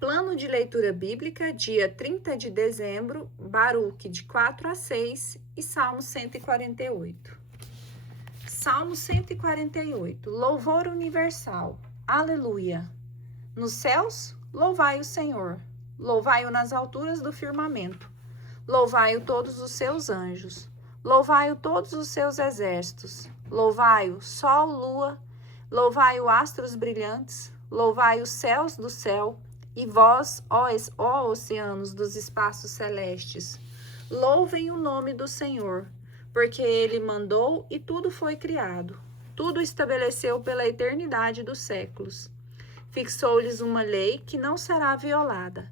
Plano de leitura bíblica, dia 30 de dezembro, Baruque, de 4 a 6 e Salmo 148. Salmo 148, louvor universal, aleluia. Nos céus, louvai o Senhor, louvai-o nas alturas do firmamento, louvai-o todos os seus anjos, louvai-o todos os seus exércitos, louvai-o sol, lua, louvai-o astros brilhantes, louvai os céus do céu, e vós, ó oceanos dos espaços celestes, louvem o nome do Senhor, porque ele mandou e tudo foi criado. Tudo estabeleceu pela eternidade dos séculos. Fixou-lhes uma lei que não será violada.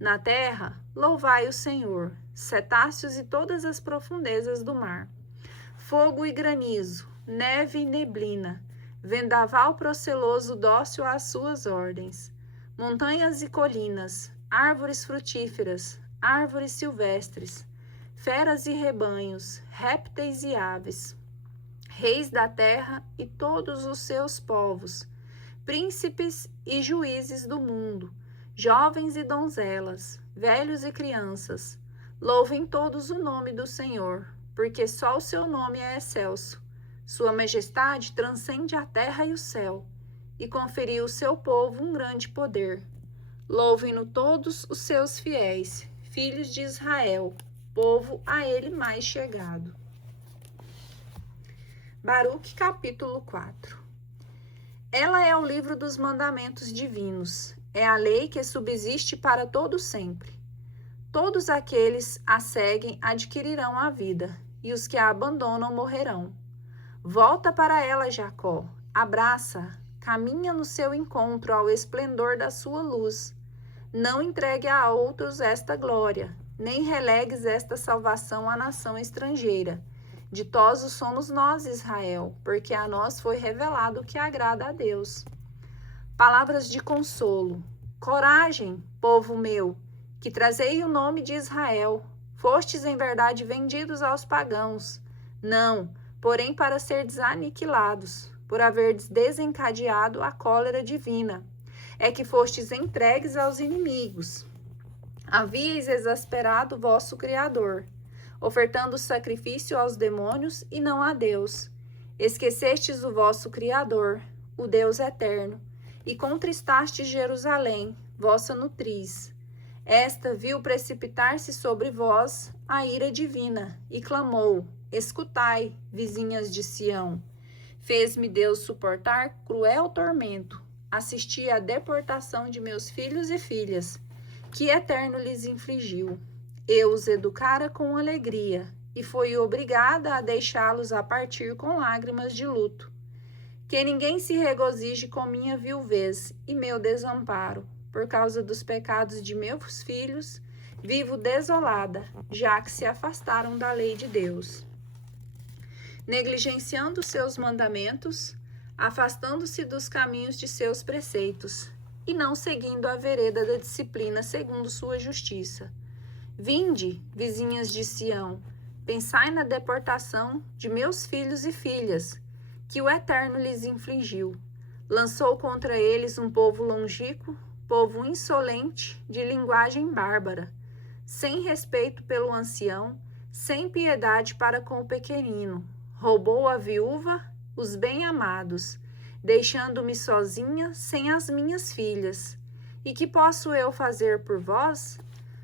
Na terra, louvai o Senhor, cetáceos e todas as profundezas do mar. Fogo e granizo, neve e neblina, vendaval proceloso dócil às suas ordens. Montanhas e colinas, árvores frutíferas, árvores silvestres, feras e rebanhos, répteis e aves, reis da terra e todos os seus povos, príncipes e juízes do mundo, jovens e donzelas, velhos e crianças, louvem todos o nome do Senhor, porque só o seu nome é excelso. Sua majestade transcende a terra e o céu, e conferiu ao seu povo um grande poder. Louvem-no todos os seus fiéis, filhos de Israel, povo a ele mais chegado. Baruque, capítulo 4. Ela é o livro dos mandamentos divinos, é a lei que subsiste para todo sempre. Todos aqueles a seguem adquirirão a vida, e os que a abandonam morrerão. Volta para ela, Jacó, abraça, caminha no seu encontro ao esplendor da sua luz. Não entregue a outros esta glória, nem relegues esta salvação à nação estrangeira. Ditosos somos nós, Israel, porque a nós foi revelado o que agrada a Deus. Palavras de consolo. Coragem, povo meu, que trazei o nome de Israel. Fostes em verdade vendidos aos pagãos. Não, porém para serdes aniquilados, por haverdes desencadeado a cólera divina. É que fostes entregues aos inimigos. Havíeis exasperado vosso Criador, ofertando sacrifício aos demônios e não a Deus. Esquecestes o vosso Criador, o Deus eterno, e contristastes Jerusalém, vossa nutriz. Esta viu precipitar-se sobre vós a ira divina, e clamou: escutai, vizinhas de Sião. Fez-me Deus suportar cruel tormento. Assisti à deportação de meus filhos e filhas, que eterno lhes infligiu. Eu os educara com alegria, e fui obrigada a deixá-los a partir com lágrimas de luto. Que ninguém se regozije com minha viuvez e meu desamparo. Por causa dos pecados de meus filhos, vivo desolada, já que se afastaram da lei de Deus. Negligenciando seus mandamentos, afastando-se dos caminhos de seus preceitos, e não seguindo a vereda da disciplina segundo sua justiça. Vinde, vizinhas de Sião, pensai na deportação de meus filhos e filhas, que o Eterno lhes infligiu. Lançou contra eles um povo longínquo, povo insolente, de linguagem bárbara, sem respeito pelo ancião, sem piedade para com o pequenino. Roubou a viúva, os bem-amados, deixando-me sozinha sem as minhas filhas. E que posso eu fazer por vós?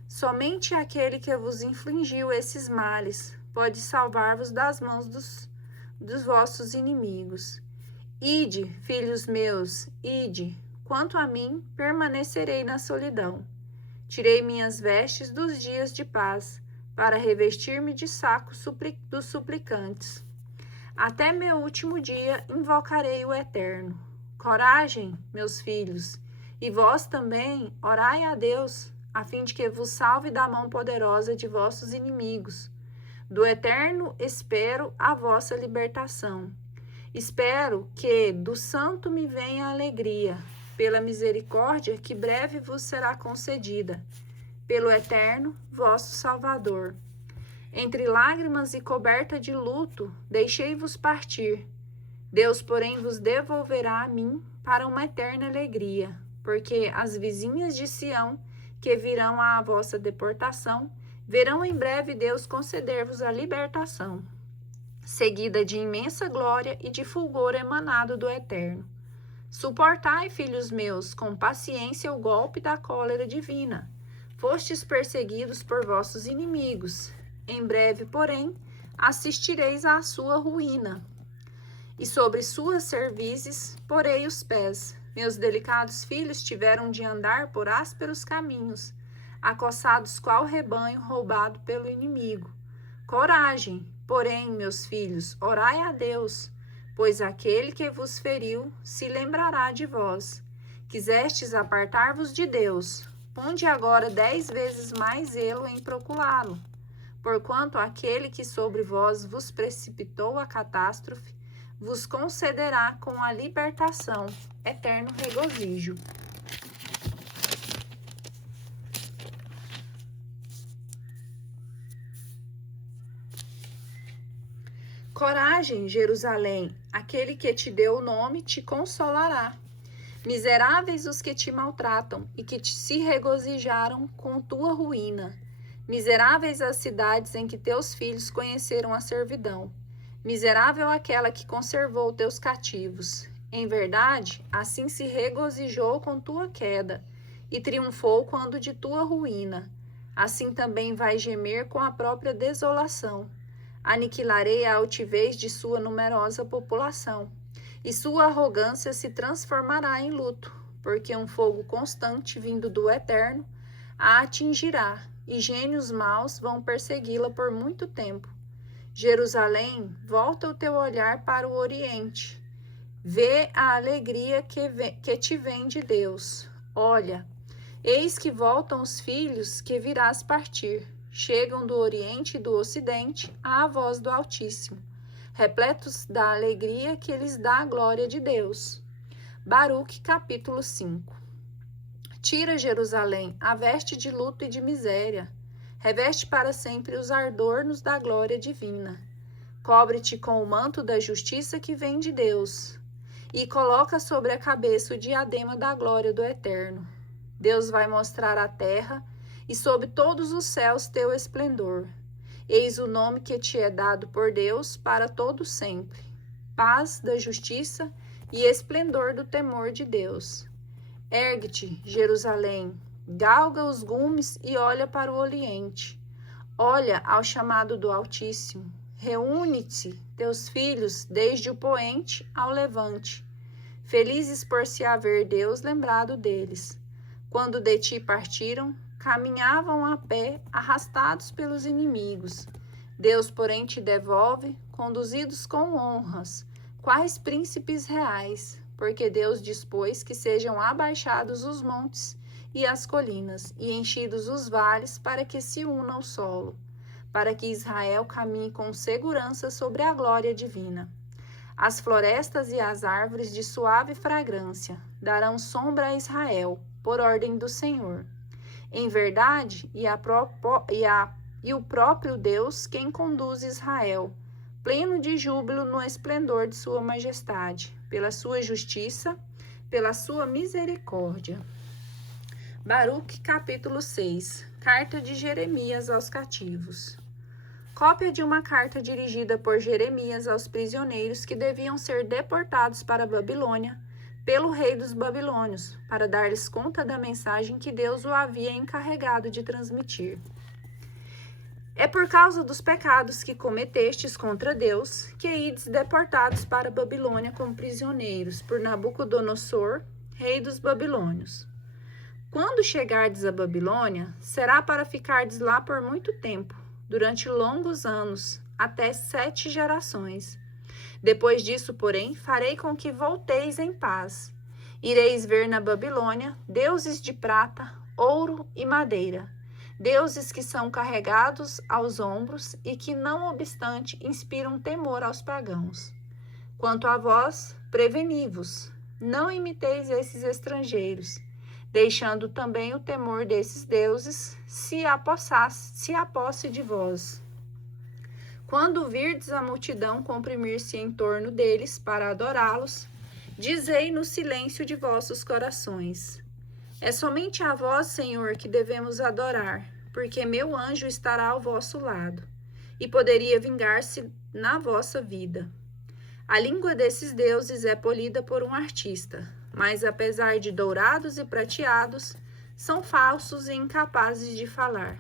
Somente aquele que vos infligiu esses males pode salvar-vos das mãos dos vossos inimigos. Ide, filhos meus, ide. Quanto a mim, permanecerei na solidão. Tirei minhas vestes dos dias de paz, para revestir-me de saco dos suplicantes. Até meu último dia invocarei o Eterno. Coragem, meus filhos, e vós também orai a Deus, a fim de que vos salve da mão poderosa de vossos inimigos. Do Eterno espero a vossa libertação. Espero que do Santo me venha a alegria, pela misericórdia que breve vos será concedida, pelo Eterno, vosso Salvador. Entre lágrimas e coberta de luto, deixei-vos partir. Deus, porém, vos devolverá a mim para uma eterna alegria, porque as vizinhas de Sião, que virão à vossa deportação, verão em breve Deus conceder-vos a libertação, seguida de imensa glória e de fulgor emanado do Eterno. Suportai, filhos meus, com paciência o golpe da cólera divina. Fostes perseguidos por vossos inimigos. Em breve, porém, assistireis à sua ruína. E sobre suas cervizes porei os pés. Meus delicados filhos tiveram de andar por ásperos caminhos, acossados qual rebanho roubado pelo inimigo. Coragem, porém, meus filhos, orai a Deus, pois aquele que vos feriu se lembrará de vós. Quisestes apartar-vos de Deus, ponde agora 10 vezes mais zelo em procurá-lo. Porquanto aquele que sobre vós vos precipitou a catástrofe, vos concederá com a libertação eterno regozijo. Coragem, Jerusalém, aquele que te deu o nome te consolará. Miseráveis os que te maltratam e que se regozijaram com tua ruína. Miseráveis as cidades em que teus filhos conheceram a servidão. Miserável aquela que conservou teus cativos. Em verdade, assim se regozijou com tua queda e triunfou quando de tua ruína. Assim também vai gemer com a própria desolação. Aniquilarei a altivez de sua numerosa população, e sua arrogância se transformará em luto, porque um fogo constante vindo do Eterno a atingirá, e gênios maus vão persegui-la por muito tempo. Jerusalém, volta o teu olhar para o Oriente. Vê a alegria que te vem de Deus. Olha, eis que voltam os filhos que virás partir. Chegam do Oriente e do Ocidente à voz do Altíssimo, repletos da alegria que lhes dá a glória de Deus. Baruque, capítulo 5. Tira, Jerusalém, a veste de luto e de miséria. Reveste para sempre os adornos da glória divina. Cobre-te com o manto da justiça que vem de Deus, e coloca sobre a cabeça o diadema da glória do Eterno. Deus vai mostrar a terra e sob todos os céus teu esplendor. Eis o nome que te é dado por Deus para todo sempre. Paz da justiça e esplendor do temor de Deus. Ergue-te, Jerusalém, galga os gumes e olha para o Oriente. Olha ao chamado do Altíssimo. Reúne-te, teus filhos, desde o poente ao levante. Felizes por se haver Deus lembrado deles. Quando de ti partiram, caminhavam a pé, arrastados pelos inimigos. Deus, porém, te devolve, conduzidos com honras, quais príncipes reais, porque Deus dispôs que sejam abaixados os montes e as colinas, e enchidos os vales, para que se una o solo, para que Israel caminhe com segurança sobre a glória divina. As florestas e as árvores de suave fragrância darão sombra a Israel, por ordem do Senhor. Em verdade, e o próprio Deus quem conduz Israel, pleno de júbilo no esplendor de sua majestade, pela sua justiça, pela sua misericórdia. Baruque, capítulo 6. Carta de Jeremias aos cativos. Cópia de uma carta dirigida por Jeremias aos prisioneiros que deviam ser deportados para a Babilônia, pelo rei dos babilônios, para dar-lhes conta da mensagem que Deus o havia encarregado de transmitir. É por causa dos pecados que cometestes contra Deus, que ides deportados para a Babilônia como prisioneiros, por Nabucodonosor, rei dos babilônios. Quando chegardes à Babilônia, será para ficardes lá por muito tempo, durante longos anos, até 7 gerações. Depois disso, porém, farei com que volteis em paz. Ireis ver na Babilônia deuses de prata, ouro e madeira, deuses que são carregados aos ombros e que, não obstante, inspiram temor aos pagãos. Quanto a vós, preveni-vos, não imiteis esses estrangeiros, deixando também o temor desses deuses se aposse de vós. Quando virdes a multidão comprimir-se em torno deles para adorá-los, dizei no silêncio de vossos corações: É somente a vós, Senhor, que devemos adorar, porque meu anjo estará ao vosso lado, e poderia vingar-se na vossa vida. A língua desses deuses é polida por um artista, mas apesar de dourados e prateados, são falsos e incapazes de falar,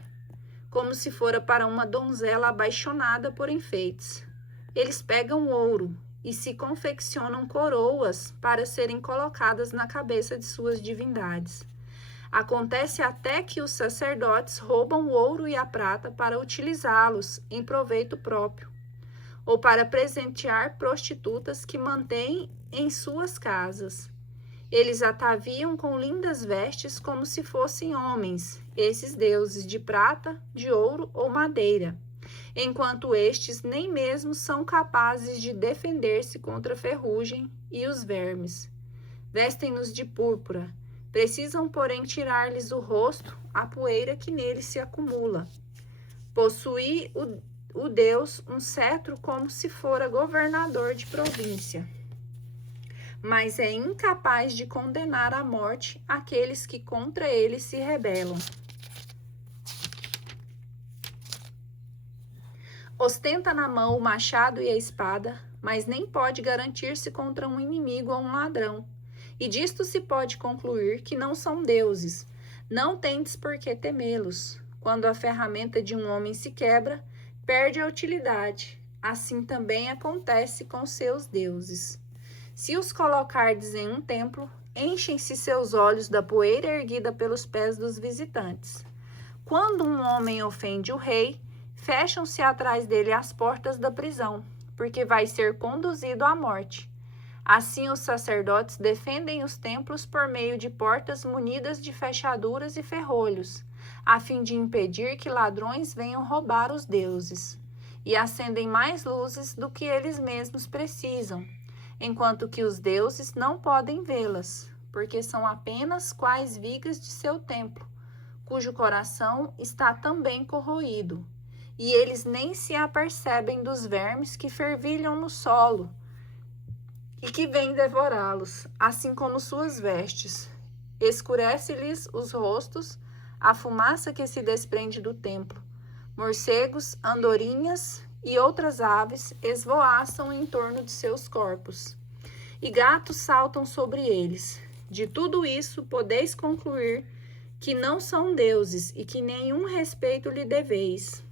como se fora para uma donzela apaixonada por enfeites. Eles pegam ouro e se confeccionam coroas para serem colocadas na cabeça de suas divindades. Acontece até que os sacerdotes roubam o ouro e a prata para utilizá-los em proveito próprio, ou para presentear prostitutas que mantêm em suas casas. Eles ataviam com lindas vestes como se fossem homens, esses deuses de prata, de ouro ou madeira, enquanto estes nem mesmo são capazes de defender-se contra a ferrugem e os vermes. Vestem-nos de púrpura, precisam, porém, tirar-lhes o rosto a poeira que neles se acumula. Possui o Deus um cetro como se fora governador de província, mas é incapaz de condenar à morte aqueles que contra ele se rebelam. Ostenta na mão o machado e a espada, mas nem pode garantir-se contra um inimigo ou um ladrão. E disto se pode concluir que não são deuses. Não tendes por que temê-los. Quando a ferramenta de um homem se quebra, perde a utilidade. Assim também acontece com seus deuses. Se os colocardes em um templo, enchem-se seus olhos da poeira erguida pelos pés dos visitantes. Quando um homem ofende o rei, fecham-se atrás dele as portas da prisão, porque vai ser conduzido à morte. Assim, os sacerdotes defendem os templos por meio de portas munidas de fechaduras e ferrolhos, a fim de impedir que ladrões venham roubar os deuses, e acendem mais luzes do que eles mesmos precisam, enquanto que os deuses não podem vê-las, porque são apenas quais vigas de seu templo, cujo coração está também corroído, e eles nem se apercebem dos vermes que fervilham no solo e que vêm devorá-los, assim como suas vestes. Escurece-lhes os rostos a fumaça que se desprende do templo. Morcegos, andorinhas e outras aves esvoaçam em torno de seus corpos, e gatos saltam sobre eles. De tudo isso, podeis concluir que não são deuses e que nenhum respeito lhe deveis.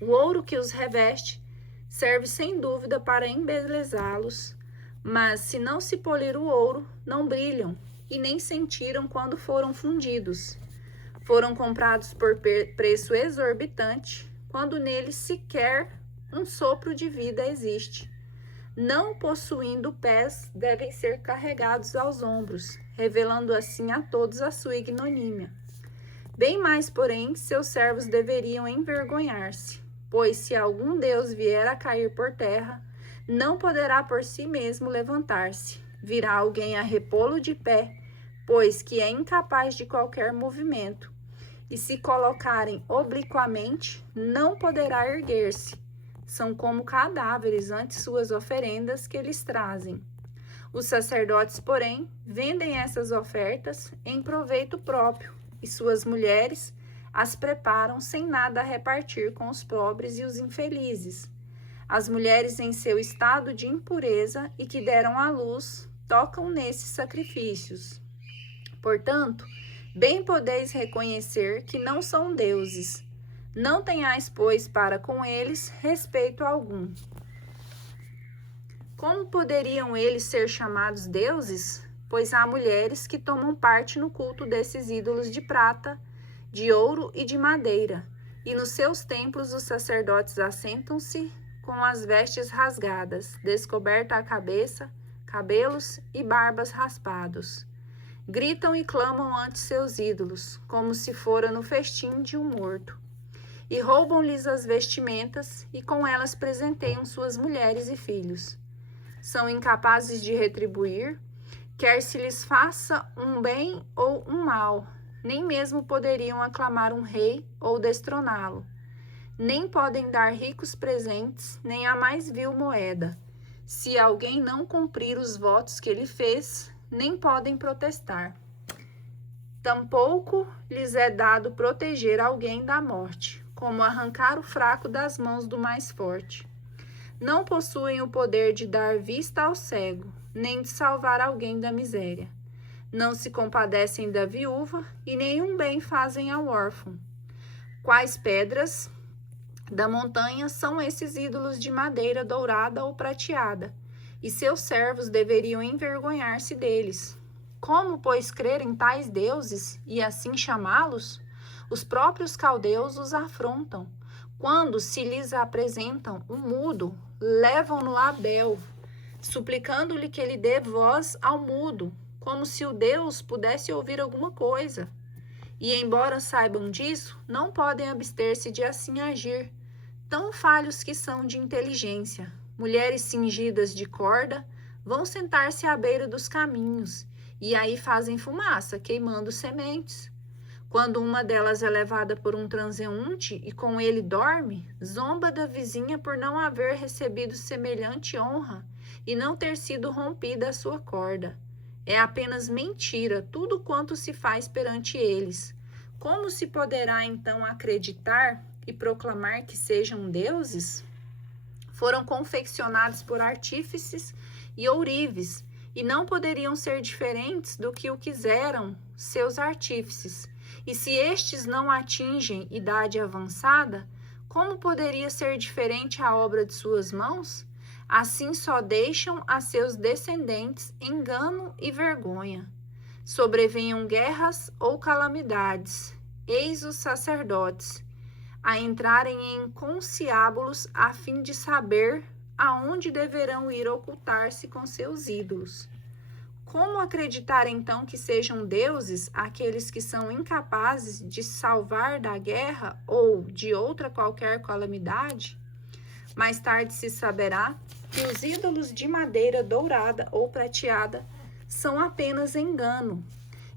O ouro que os reveste serve sem dúvida para embelezá-los, mas se não se polir o ouro, não brilham e nem sentiram quando foram fundidos. Foram comprados por preço exorbitante, quando neles sequer um sopro de vida existe. Não possuindo pés, devem ser carregados aos ombros, revelando assim a todos a sua ignomínia. Bem mais, porém, seus servos deveriam envergonhar-se, pois se algum deus vier a cair por terra, não poderá por si mesmo levantar-se. Virá alguém a repô-lo de pé, pois que é incapaz de qualquer movimento. E se colocarem obliquamente, não poderá erguer-se. São como cadáveres ante suas oferendas que eles trazem. Os sacerdotes, porém, vendem essas ofertas em proveito próprio, e suas mulheres as preparam sem nada a repartir com os pobres e os infelizes. As mulheres em seu estado de impureza e que deram à luz, tocam nesses sacrifícios. Portanto, bem podeis reconhecer que não são deuses. Não tenhais, pois, para com eles respeito algum. Como poderiam eles ser chamados deuses? Pois há mulheres que tomam parte no culto desses ídolos de prata, de ouro e de madeira, e nos seus templos os sacerdotes assentam-se com as vestes rasgadas, descoberta a cabeça, cabelos e barbas raspados. Gritam e clamam ante seus ídolos, como se fora no festim de um morto. E roubam-lhes as vestimentas, e com elas presenteiam suas mulheres e filhos. São incapazes de retribuir, quer se lhes faça um bem ou um mal. Nem mesmo poderiam aclamar um rei ou destroná-lo. Nem podem dar ricos presentes, nem a mais vil moeda. Se alguém não cumprir os votos que ele fez, nem podem protestar. Tampouco lhes é dado proteger alguém da morte, como arrancar o fraco das mãos do mais forte. Não possuem o poder de dar vista ao cego, nem de salvar alguém da miséria. Não se compadecem da viúva e nenhum bem fazem ao órfão. Quais pedras da montanha são esses ídolos de madeira dourada ou prateada? E seus servos deveriam envergonhar-se deles. Como, pois, crer em tais deuses e assim chamá-los? Os próprios caldeus os afrontam. Quando se lhes apresentam um mudo, levam-no a Bel, suplicando-lhe que ele dê voz ao mudo, como se o Deus pudesse ouvir alguma coisa. E, embora saibam disso, não podem abster-se de assim agir, tão falhos que são de inteligência. Mulheres cingidas de corda vão sentar-se à beira dos caminhos, e aí fazem fumaça, queimando sementes. Quando uma delas é levada por um transeunte e com ele dorme, zomba da vizinha por não haver recebido semelhante honra e não ter sido rompida a sua corda. É apenas mentira tudo quanto se faz perante eles. Como se poderá então acreditar e proclamar que sejam deuses? Foram confeccionados por artífices e ourives, e não poderiam ser diferentes do que o quiseram seus artífices. E se estes não atingem idade avançada, como poderia ser diferente a obra de suas mãos? Assim só deixam a seus descendentes engano e vergonha. Sobrevenham guerras ou calamidades, eis os sacerdotes a entrarem em conciliábulos a fim de saber aonde deverão ir ocultar-se com seus ídolos. Como acreditar então que sejam deuses aqueles que são incapazes de salvar da guerra ou de outra qualquer calamidade? Mais tarde se saberá que os ídolos de madeira dourada ou prateada são apenas engano,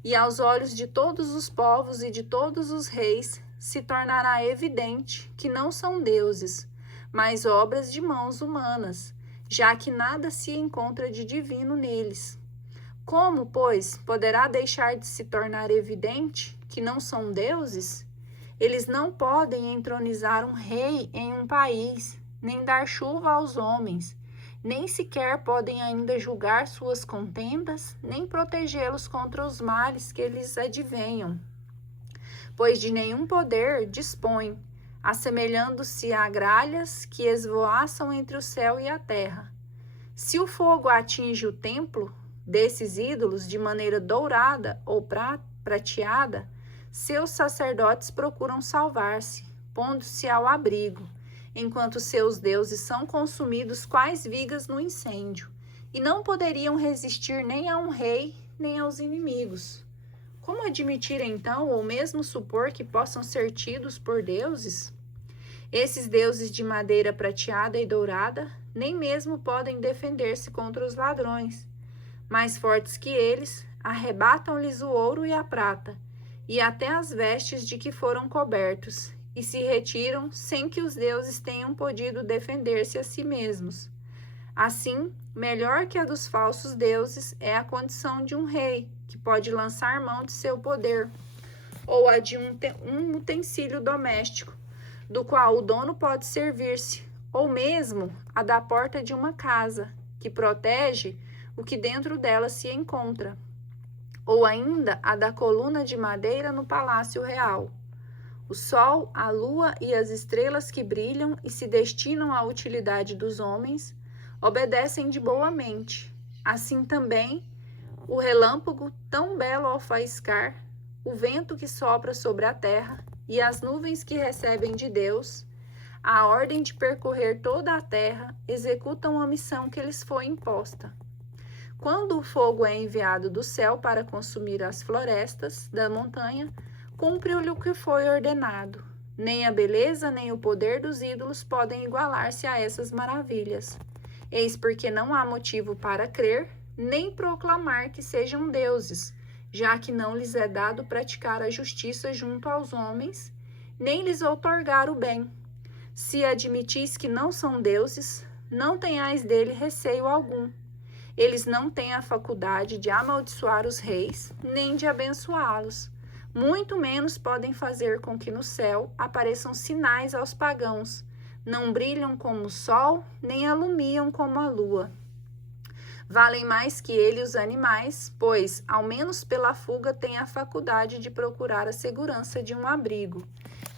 e aos olhos de todos os povos e de todos os reis se tornará evidente que não são deuses, mas obras de mãos humanas, já que nada se encontra de divino neles. Como, pois, poderá deixar de se tornar evidente que não são deuses? Eles não podem entronizar um rei em um país, nem dar chuva aos homens, nem sequer podem ainda julgar suas contendas, nem protegê-los contra os males que lhes advenham, pois de nenhum poder dispõem, assemelhando-se a gralhas que esvoaçam entre o céu e a terra. Se o fogo atinge o templo desses ídolos de maneira dourada ou prateada, seus sacerdotes procuram salvar-se, pondo-se ao abrigo, enquanto seus deuses são consumidos quais vigas no incêndio, e não poderiam resistir nem a um rei, nem aos inimigos. Como admitir então, ou mesmo supor que possam ser tidos por deuses? Esses deuses de madeira prateada e dourada nem mesmo podem defender-se contra os ladrões. Mais fortes que eles, arrebatam-lhes o ouro e a prata, e até as vestes de que foram cobertos, e se retiram sem que os deuses tenham podido defender-se a si mesmos. Assim, melhor que a dos falsos deuses é a condição de um rei, que pode lançar mão de seu poder, ou a de um utensílio doméstico, do qual o dono pode servir-se, ou mesmo a da porta de uma casa, que protege o que dentro dela se encontra, ou ainda a da coluna de madeira no palácio real. O sol, a lua e as estrelas que brilham e se destinam à utilidade dos homens obedecem de boa mente. Assim também, o relâmpago tão belo ao faiscar, o vento que sopra sobre a terra e as nuvens que recebem de Deus a ordem de percorrer toda a terra executam a missão que lhes foi imposta. Quando o fogo é enviado do céu para consumir as florestas da montanha, cumpriu-lhe o que foi ordenado. Nem a beleza nem o poder dos ídolos podem igualar-se a essas maravilhas. Eis porque não há motivo para crer, nem proclamar que sejam deuses, já que não lhes é dado praticar a justiça junto aos homens, nem lhes outorgar o bem. Se admitis que não são deuses, não tenhais dele receio algum. Eles não têm a faculdade de amaldiçoar os reis, nem de abençoá-los, muito menos podem fazer com que no céu apareçam sinais aos pagãos. Não brilham como o sol, nem alumiam como a lua. Valem mais que ele os animais, pois, ao menos pela fuga, têm a faculdade de procurar a segurança de um abrigo.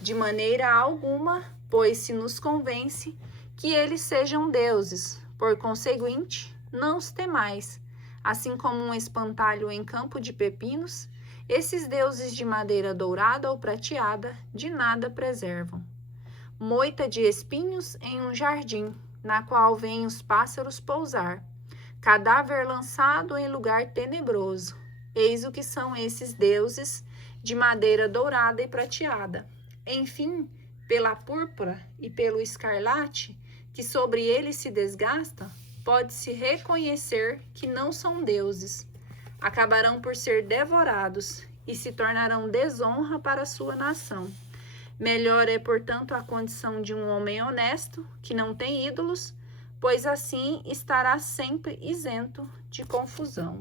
De maneira alguma, pois se nos convence que eles sejam deuses. Por conseguinte, não os temais. Assim como um espantalho em campo de pepinos, esses deuses de madeira dourada ou prateada de nada preservam. Moita de espinhos em um jardim, na qual vêm os pássaros pousar. Cadáver lançado em lugar tenebroso. Eis o que são esses deuses de madeira dourada e prateada. Enfim, pela púrpura e pelo escarlate, que sobre eles se desgasta, pode-se reconhecer que não são deuses. Acabarão por ser devorados e se tornarão desonra para a sua nação. Melhor é, portanto, a condição de um homem honesto, que não tem ídolos, pois assim estará sempre isento de confusão.